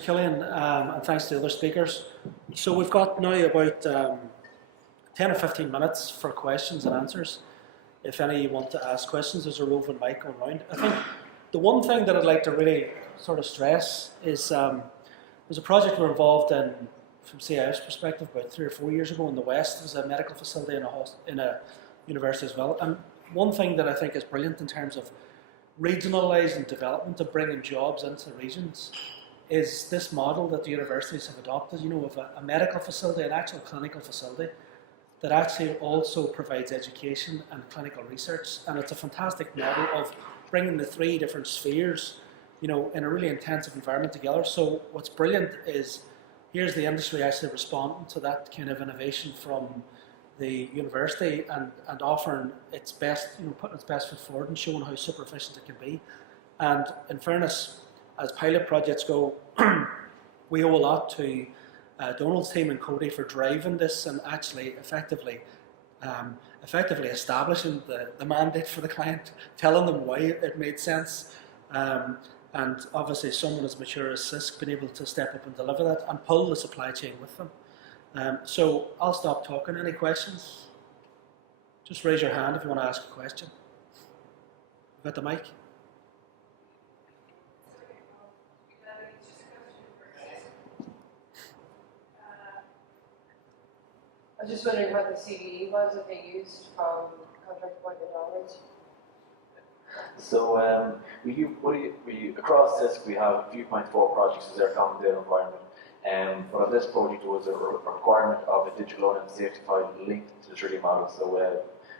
Killian, and thanks to the other speakers. So we've got now about 10 or 15 minutes for questions and answers. If any you want to ask questions, there's a roving mic going around. I think the one thing that I'd like to really sort of stress is there's a project we're involved in from CIF's perspective about 3 or 4 years ago in the West. There's a medical facility in a university as well. And one thing that I think is brilliant in terms of regionalising development of bringing jobs into the regions is this model that the universities have adopted, of a medical facility, an actual clinical facility that actually also provides education and clinical research. And it's a fantastic model of bringing the 3 different spheres, in a really intensive environment together. So what's brilliant is here's the industry actually responding to that kind of innovation from the university and offering its best, putting its best foot forward and showing how super efficient it can be. And in fairness, as pilot projects go, we owe a lot to Donald's team and Cody for driving this and actually effectively establishing the mandate for the client, telling them why it made sense. And obviously someone as mature as CISC been able to step up and deliver that and pull the supply chain with them. So I'll stop talking. Any questions? Just raise your hand if you want to ask a question. You've got the mic. I was just wondering what the CVE was that they used from contract appointment onwards. So we across CISC we have Viewpoint 4 projects as our common data environment. But on this project there was a requirement of a digital O&M safety file linked to the 3D model. So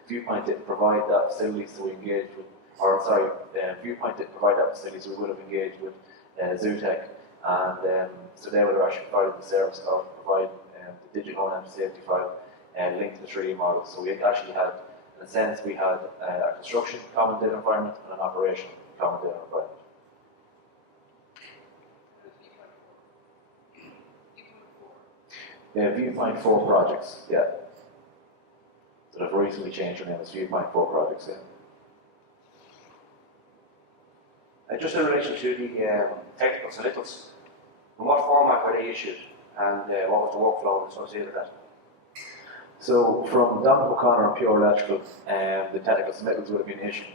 Viewpoint didn't provide that facility, so we engaged with, Viewpoint didn't provide that facility, so we would have engaged with Zootech, and so they would have actually provided the service of providing the digital O&M safety file linked to the 3D model. So we actually had, in a sense, we had a construction common data environment and an operation common data environment. Viewpoint 4 projects, yeah. So they've recently changed their name as Viewpoint 4 projects, yeah. Just in relation to the technical submittals, in what format were they issued and what was the workflow associated with that? So from Dominic O'Connor and Pure Electrical, the technical submittals would have been issued.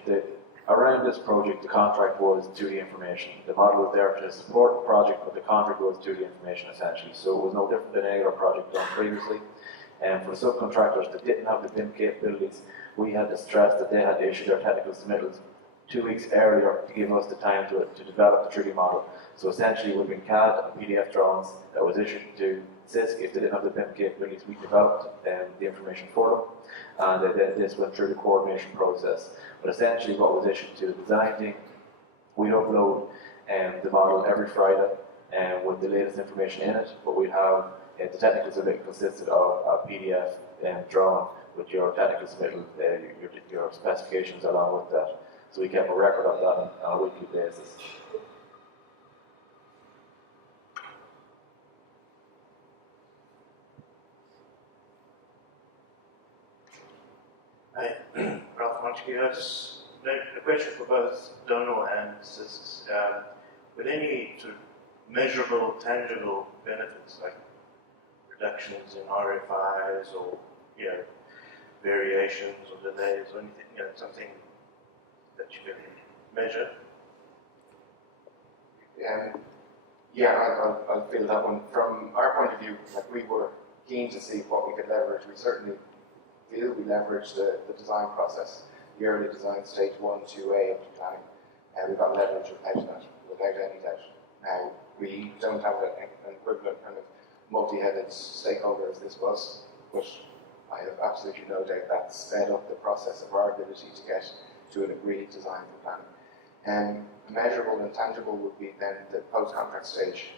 Around this project, the contract was 2D information. The model was there to support the project, but the contract was 2D information essentially. So it was no different than any other project done previously. And for the subcontractors that didn't have the BIM capabilities, we had to stress that they had to issue their technical submittals 2 weeks earlier to give us the time to develop the 3D model. So essentially it would have been CAD and PDF drawings that was issued to CISC. If they didn't have the BIM capabilities, we developed the information for them, and then this went through the coordination process. But essentially what was issued to the design team, we'd upload the model every Friday with the latest information in it, but we'd have the technical submittal consisted of a PDF drawing with your technical submittal, your specifications along with that. So we kept a record of that on a weekly basis. Hi, Ralph Montague. I just a question for both Donal and CISC. With any sort of measurable, tangible benefits like reductions in RFIs or variations or delays or anything, something that you can measure? I'll fill that one. From our point of view, we were keen to see what we could leverage. We certainly feel we leveraged the design process, the early design stage 1, 2A of the planning, and we got leverage without any doubt. Now, we don't have an equivalent kind of multi-headed stakeholder as this was, but I have absolutely no doubt that sped up the process of our ability to get to an agreed design for planning. Measurable and tangible would be then the post-contract stage.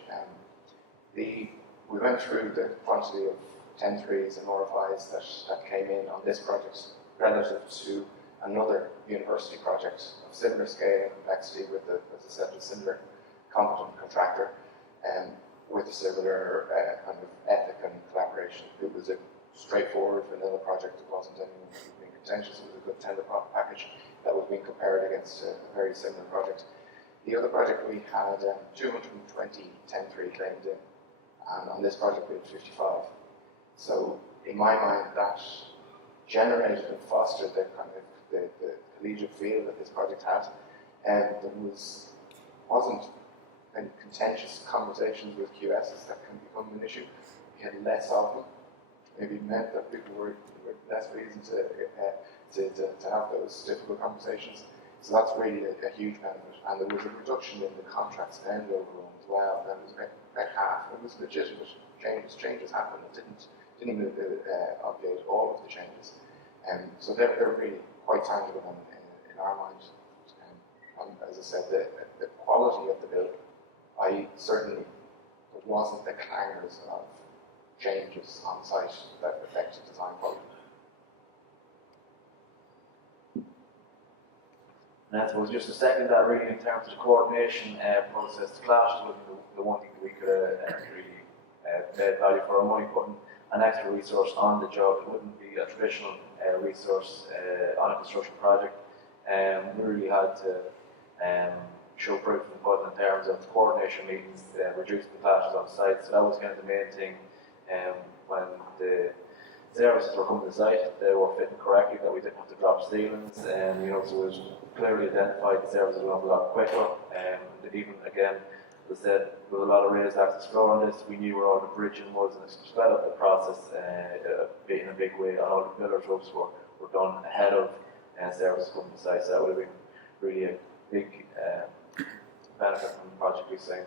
We went through the quantity of 10.3s and RFIs that came in on this project relative to another university project of similar scale and complexity with a similar competent contractor and with a similar kind of ethic and collaboration. It was a straightforward vanilla project. It wasn't anything contentious. It was a good tender package that was being compared against a very similar project. The other project we had 220 10-3 claimed in, and on this project we had 55. So in my mind, that generated and fostered the kind of the collegiate feel that this project had, and there wasn't any contentious conversations with QSs that can become an issue. We had less of them. Maybe it meant that people were less reason to have those difficult conversations. So that's really a huge benefit. And there was a reduction in the contract spend overall as well. That was about half. It was legitimate changes. Changes happened. It didn't obviate all of the changes. So they're really quite tangible in our minds. And as I said, the quality of the building, certainly there wasn't the clangers of changes on site that affected design quality. And I suppose just to second that, really, in terms of the coordination process, the clashes would be the one thing that we could really add value for our money, putting an extra resource on the job. It wouldn't be a traditional resource on a construction project. We really had to show proof in the pudding in terms of coordination meetings, reduce the clashes on site. So that was kind of the main thing when the services were coming to site, they were fitting correctly, that we didn't have to drop ceilings, and so it was clearly identified the services went a lot quicker, and even again, as I said, with a lot of raised access floor on this, we knew where all the bridging was, and it sped up the process in a big way, and all the pillar ropes were done ahead of services coming to site, so that would have been really a big benefit from the project we've seen.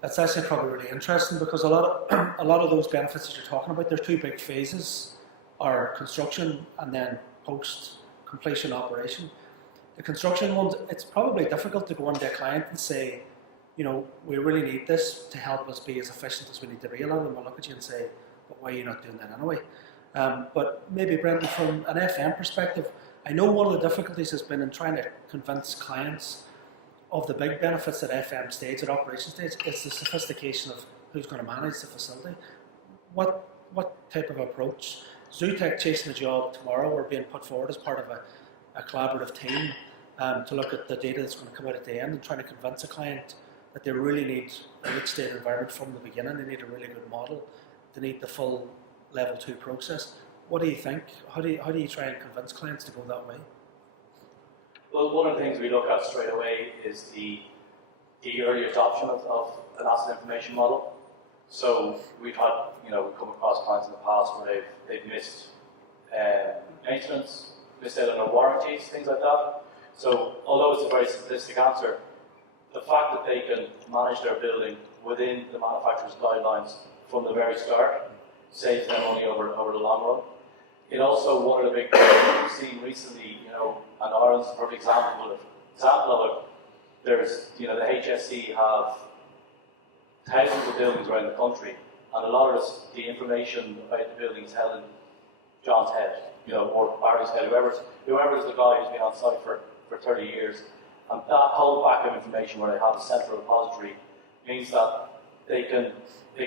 That's actually probably really interesting, because a lot of those benefits that you're talking about, there's two big phases: are construction and then post-completion operation. The construction ones, it's probably difficult to go into a client and say, we really need this to help us be as efficient as we need to be. A lot of them will look at you and say, but why are you not doing that anyway? But maybe, Brendan, from an FM perspective, I know one of the difficulties has been in trying to convince clients of the big benefits at FM stage, at operation stage, is the sophistication of who's going to manage the facility. What type of approach? Zootech chasing a job tomorrow, or being put forward as part of a collaborative team to look at the data that's going to come out at the end and trying to convince a client that they really need a mixed state environment from the beginning. They need a really good model. They need the full level 2 process. What do you think? How do you try and convince clients to go that way? Well, one of the things we look at straight away is the early adoption of an asset information model. So we've had, we've come across clients in the past where they've missed maintenance, missed out on their warranties, things like that. So although it's a very simplistic answer, the fact that they can manage their building within the manufacturer's guidelines from the very start saves them money over the long run. It also, one of the big things we've seen recently, and Ireland's a perfect example of it. There's, the HSE have thousands of buildings around the country, and a lot of the information about the building is held in John's head, or Barry's head, whoever's the guy who's been on site for 30 years. And that whole backup information where they have a central repository means that they can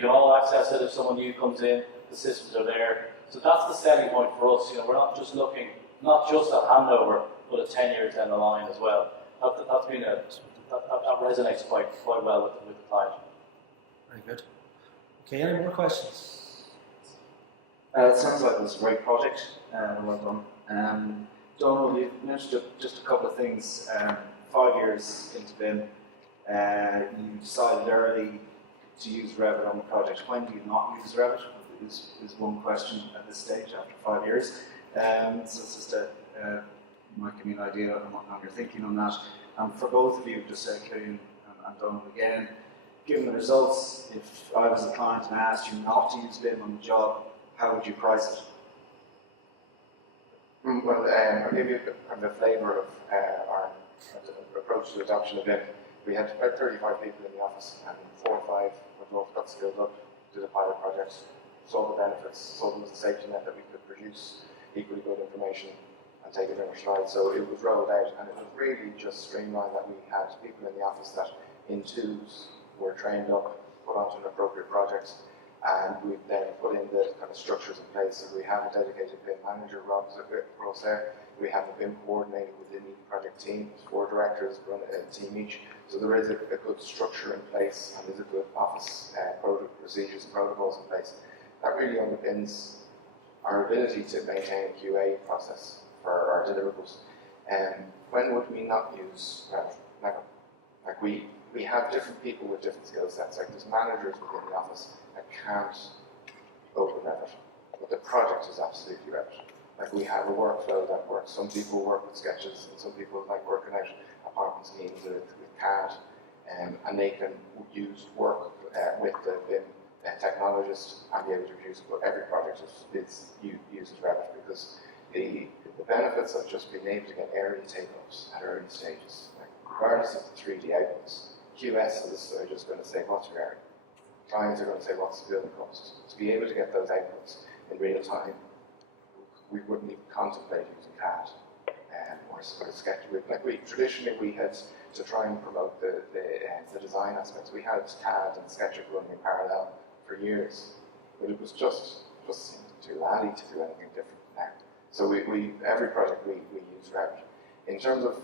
all access it if someone new comes in, the systems are there. So that's the selling point for us. We're not just looking, not just at handover, but at 10 years down the line as well. That's been that resonates quite well with the client. Very good. Okay, any more questions? It sounds like it was a great project, well done. Donald, you mentioned just a couple of things. 5 years into BIM, you decided early to use Revit on the project. When do you not use Revit? Is one question at this stage after 5 years. So it's just might give me an idea on your thinking on that. And for both of you, just Killian and Donald again, given the results, if I was a client and I asked you not to use BIM on the job, how would you price it? Well, I'll give you the flavour of our approach to adoption of BIM. We had about 35 people in the office, and 4 or 5 were both got skilled up, did a pilot project, saw the benefits, saw there was a safety net that we could produce equally good information and take it in our stride. So it was rolled out, and it was really just streamlined that we had people in the office that in twos were trained up, put onto an appropriate project, and we've then put in the kind of structures in place. So we have a dedicated BIM manager, Rob Rosaire. We have a BIM coordinator within each project team. 4 directors run a team each. So there is a good structure in place, and there's a good office procedures and protocols in place. That really underpins our ability to maintain a QA process for our deliverables. When would we not use Revit? Like we have different people with different skill sets. Like there's managers within the office that can't open Revit, but the project is absolutely Revit. Like we have a workflow that works. Some people work with sketches, and some people like working out apartment schemes with CAD, and they can work with the BIM technologist and be able to produce it. But every project uses Revit because the benefits of just being able to get area takeoffs at early stages, like regardless of the 3D outputs, QSs are just going to say, what's your area? Clients are going to say, what's the building cost? To be able to get those outputs in real time, we wouldn't even contemplate using CAD or sketch. Traditionally we had to try and promote the design aspects. We had CAD and SketchUp running in parallel for years, but it was just seemed too laddie to do anything different now. So every project we use Revit. In terms of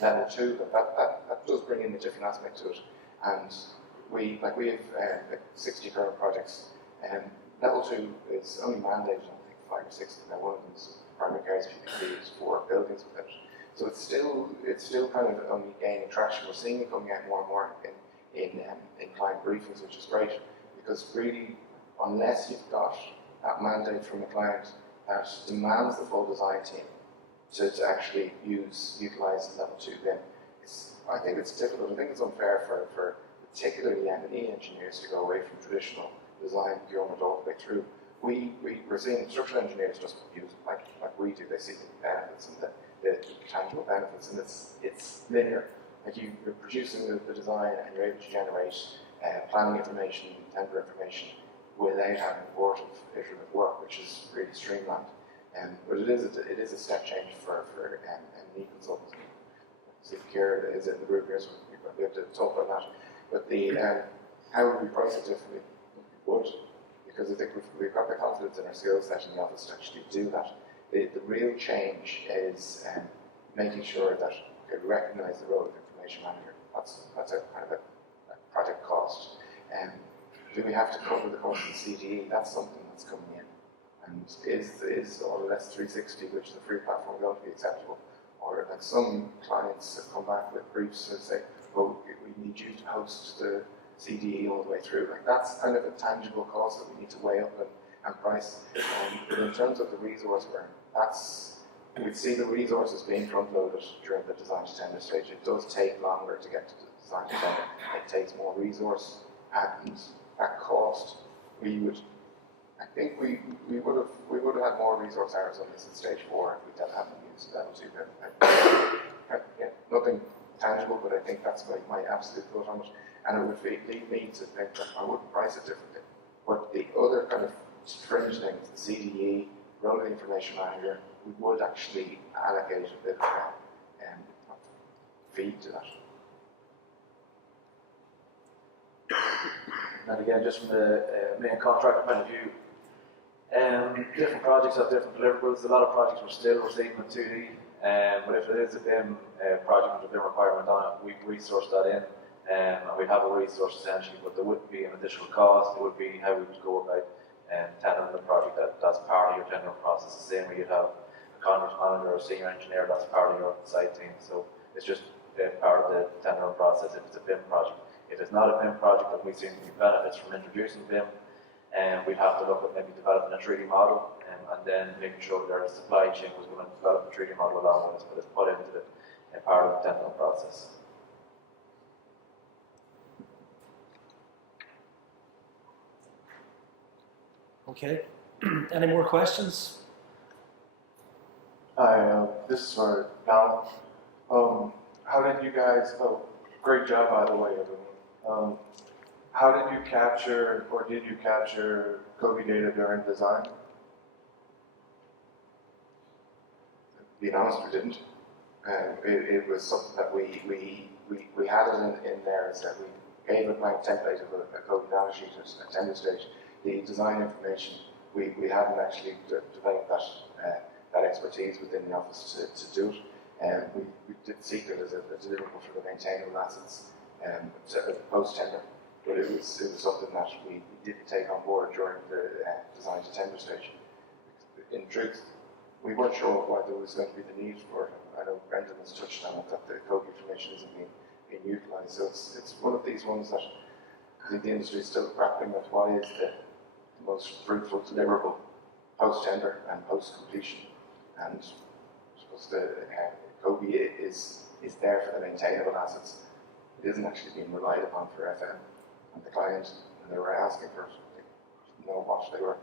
level 2, that does bring in a different aspect to it, and we have 60 current projects. Level 2 is only mandated, I think, 5 or 6 of them. One of them is primary care GPPs for buildings with it. So it's still kind of only gaining traction. We're seeing it coming out more and more in client briefings, which is great, because really, unless you've got that mandate from a client that demands the full design team to actually utilize level 2 BIM, I think it's difficult. I think it's unfair for particularly M&E engineers to go away from traditional design procurement all the way through. We're seeing structural engineers just use it like we do. They see the benefits and the tangible benefits, and it's linear. Like you're producing the design and you're able to generate planning information, tender information without having iterative work, which is really streamlined. But it is a step change for M&E consultants. Steve Keir is in the group here, so we have to talk about that. But how would we price it differently? We would, because I think we've got the confidence in our skills set in the office to actually do that. The real change is making sure that we recognise the role of information manager. That's a kind of a project cost. Do we have to cover the cost of the CDE? That's something that's coming in. And is Autodesk 360, which is a free platform, going to be acceptable? Or like some clients have come back with briefs and say, well, we need you to host the CDE all the way through. Like that's kind of a tangible cost that we need to weigh up and price. But in terms of the resource burn, we see the resources being front-loaded during the design to tender stage. It does take longer to get to the design to tender. It takes more resource, and at cost, we would have had more resource hours on this at stage 4 if we hadn't used level 2 BIM. Yeah, nothing tangible, but I think that's my absolute thought on it. And it would lead me to think that I wouldn't price it differently. But the other kind of fringe things, the CDE, role of the information manager, we would actually allocate a bit of fee to that. And again, just from the main contractor point of view, different projects have different deliverables. A lot of projects we're still receiving in 2D, but if it is a BIM project with a BIM requirement on it, we resource that in, and we'd have a resource essentially, but there wouldn't be an additional cost. It would be how we would go about tendering the project. That's part of your tendering process. The same way you'd have a contract manager or a senior engineer, that's part of your site team. So it's just part of the tendering process if it's a BIM project. If it's not a BIM project, then we see benefits from introducing BIM, and we'd have to look at maybe developing a 3D model, and then making sure that our supply chain was going to develop a 3D model along with us, but it's put into the part of the tendering process. Okay. Any more questions? Hi, this is for Donald. How did you guys, great job by the way, everyone. How did you capture, or did you capture Covey data during design? Being honest, we didn't. It was something that we had it in there, is that we gave a blank template of a code data sheet at tender stage. the design information, we hadn't actually developed that expertise within the office to do it. And we did seek it as a deliverable for the maintainable assets post-tender. But it was something that we didn't take on board during the design to tender stage. In truth, we weren't sure why there was going to be the need for it. I know Brendan has touched on it, that the code information isn't being utilised. So it's one of these ones that I think the industry is still grappling with. Why is the most fruitful deliverable post-tender and post-completion? And I suppose the COBE is there for the maintainable assets. It isn't actually being relied upon for FM. And the client, when they were asking for it, they didn't know what they were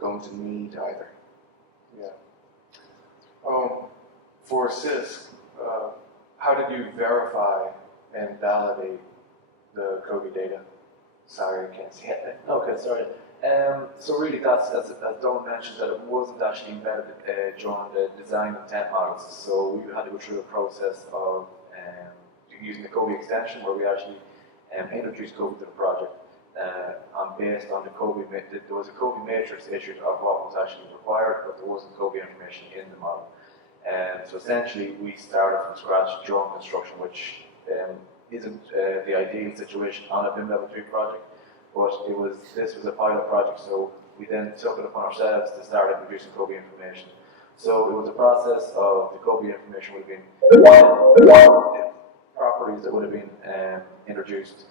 going to need either. Yeah. For CISC, how did you verify and validate the COBE data? Sorry, I can't see it. Okay, sorry. So really that's, as Don mentioned, that it wasn't actually embedded during the design of tent models. So we had to go through a process of using the COBE extension where we actually introduced COBE to the project. And based on the COBE, there was a COBE matrix issued of what was actually required, but there wasn't COBE information in the model. So essentially we started from scratch during construction, which isn't the ideal situation on a BIM Level 3 project. But this was a pilot project, so we then took it upon ourselves to start introducing COBE information. So it was a process of the COBE information would have been properties that would have been introduced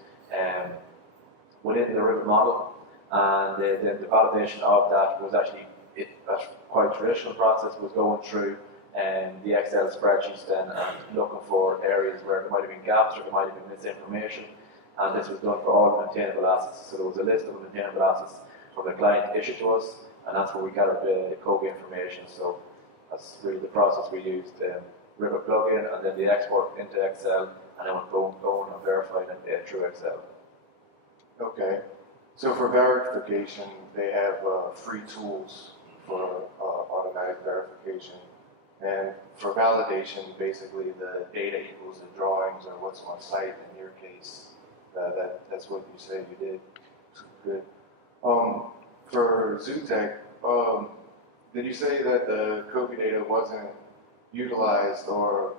within the river model, and then the validation of that was actually a quite traditional process, was going through the Excel spreadsheets then and looking for areas where there might have been gaps or there might have been misinformation. And this was done for all maintainable assets. So there was a list of maintainable assets from the client issued to us, and that's where we got the COBE information. So that's really the process we used. River plugin, and then the export into Excel, and then going and verifying it through Excel. Okay. So for verification, they have free tools for automatic verification. And for validation, basically the data equals the drawings or what's on site in your case. That's what you said you did. Good. For Zootech, did you say that the COBE data wasn't utilized, or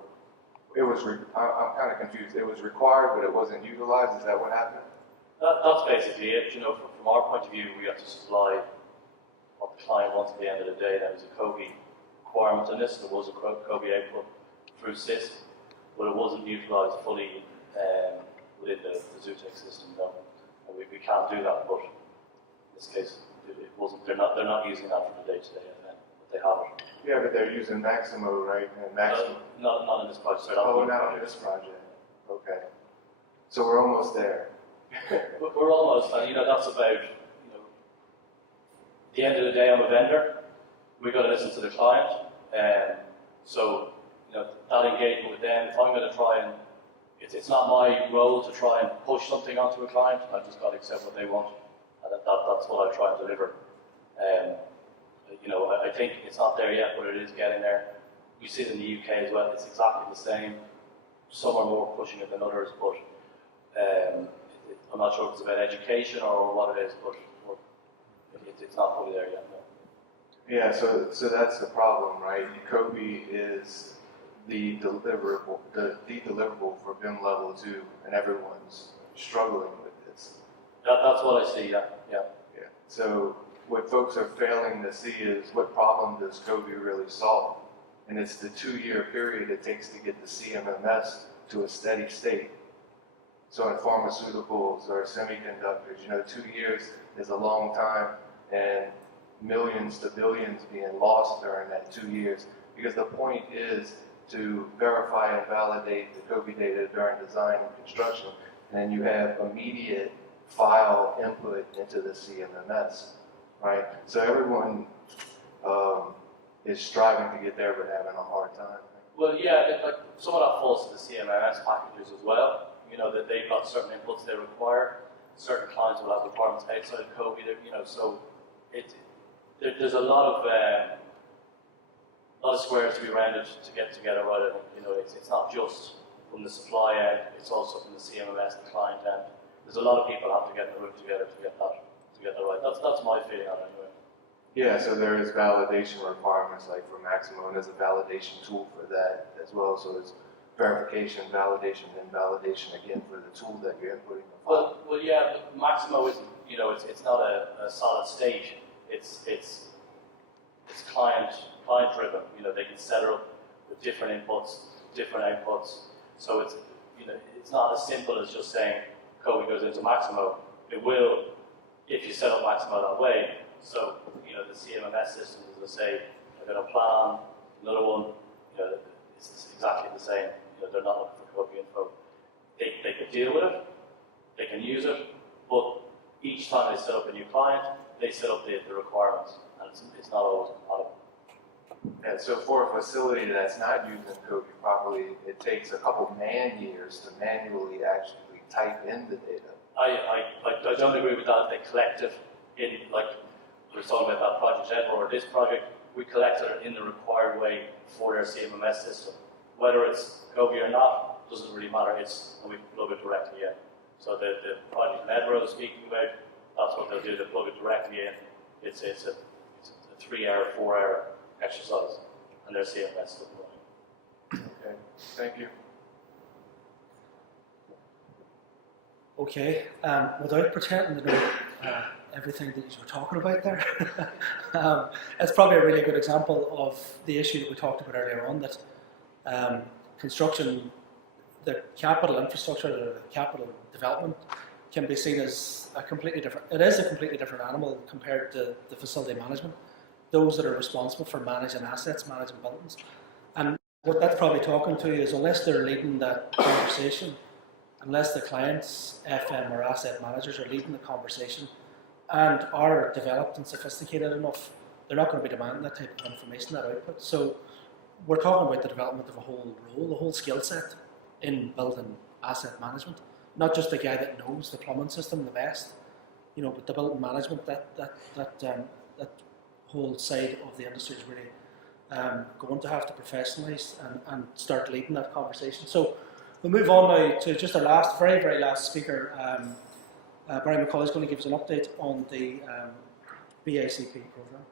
it was? I'm kind of confused. It was required, but it wasn't utilized. Is that what happened? That's basically it. You know, from our point of view, we have to supply what the client wants at the end of the day. That was a COBE requirement in this. There was a COBE output through SIS, but it wasn't utilised fully within the Zootech system. No, and we can't do that. But in this case, it wasn't. They're not using that for the day-to-day event, but they have it. Yeah, but they're using Maximo, right? And Maximo. Not in this project. Oh, not in this project. Okay. So we're almost there. We're almost, and you know, that's about, you know, the end of the day, I'm a vendor. We've got to listen to the client. So, you know, that engagement with them, if I'm going to try and, it's not my role to try and push something onto a client. I've just got to accept what they want. And that's what I try and deliver. You know, I think it's not there yet, but it is getting there. We see it in the UK as well. It's exactly the same. Some are more pushing it than others, but I'm not sure if it's about education or what it is, but it's not fully there yet. No. Yeah, so that's the problem, right? COBE is the deliverable for BIM Level 2, and everyone's struggling with this. That's what I see. Yeah. So what folks are failing to see is what problem does COBE really solve? And it's the 2-year period it takes to get the CMMS to a steady state. So in pharmaceuticals or semiconductors, you know, 2 years is a long time, and millions to billions being lost during that 2 years. Because the point is to verify and validate the COBE data during design and construction, and you have immediate file input into the CMMS, right? So everyone is striving to get there, but having a hard time. Well, yeah, like some of that falls to the CMMS packages as well. You know, that they've got certain inputs they require. Certain clients will have requirements outside of COBE. You know, so there's a lot of squares to be rounded to get together right. I think, you know, it's not just from the supply end; it's also from the CMMS, the client end. There's a lot of people have to get in the room together to get get that right. That's my feeling on it anyway. Yeah, so there is validation requirements like for Maximo, and there's a validation tool for that as well. So it's verification, validation, and validation again for the tool that you're inputting the file. Well, yeah, but Maximo isn't, it's not a solid state. It's client driven. They can set it up with different inputs, different outputs. So it's not as simple as just saying code goes into Maximo. It will, if you set up Maximo that way. So, the CMMS systems, as I say, are going to plan another one, it's exactly the same. They're not looking for copy info. They can deal with it, they can use it, but each time they set up a new client, they set up the requirements, and it's not always compatible. And so for a facility that's not using Cody properly, it takes a couple man years to manually actually type in the data. I don't agree with that. They collected in, like we were talking about that project Edinburgh or this project, we collected it in the required way for their CMMS system. Whether it's Cody or not doesn't really matter. And we plug it directly in. So the project in Edinburgh I was speaking about, that's what they'll do. They plug it directly in. It's a 3-hour, 4-hour exercise, and their CMMS is up and running. Okay, thank you. Okay, without pretending to know everything that you were talking about there, it's probably a really good example of the issue that we talked about earlier on, that construction, the capital infrastructure, the capital development can be seen as a completely different animal compared to the facility management, those that are responsible for managing assets, managing buildings. And what that's probably talking to is, unless they're leading that conversation, unless the clients, FM or asset managers are leading the conversation and are developed and sophisticated enough, they're not going to be demanding that type of information, that output. So we're talking about the development of a whole role, a whole skill set in building asset management. Not just the guy that knows the plumbing system the best, but the building management, that whole side of the industry is really going to have to professionalise and start leading that conversation. So we'll move on now to just our very, very last speaker. Brian McCauley is going to give us an update on the BACP programme.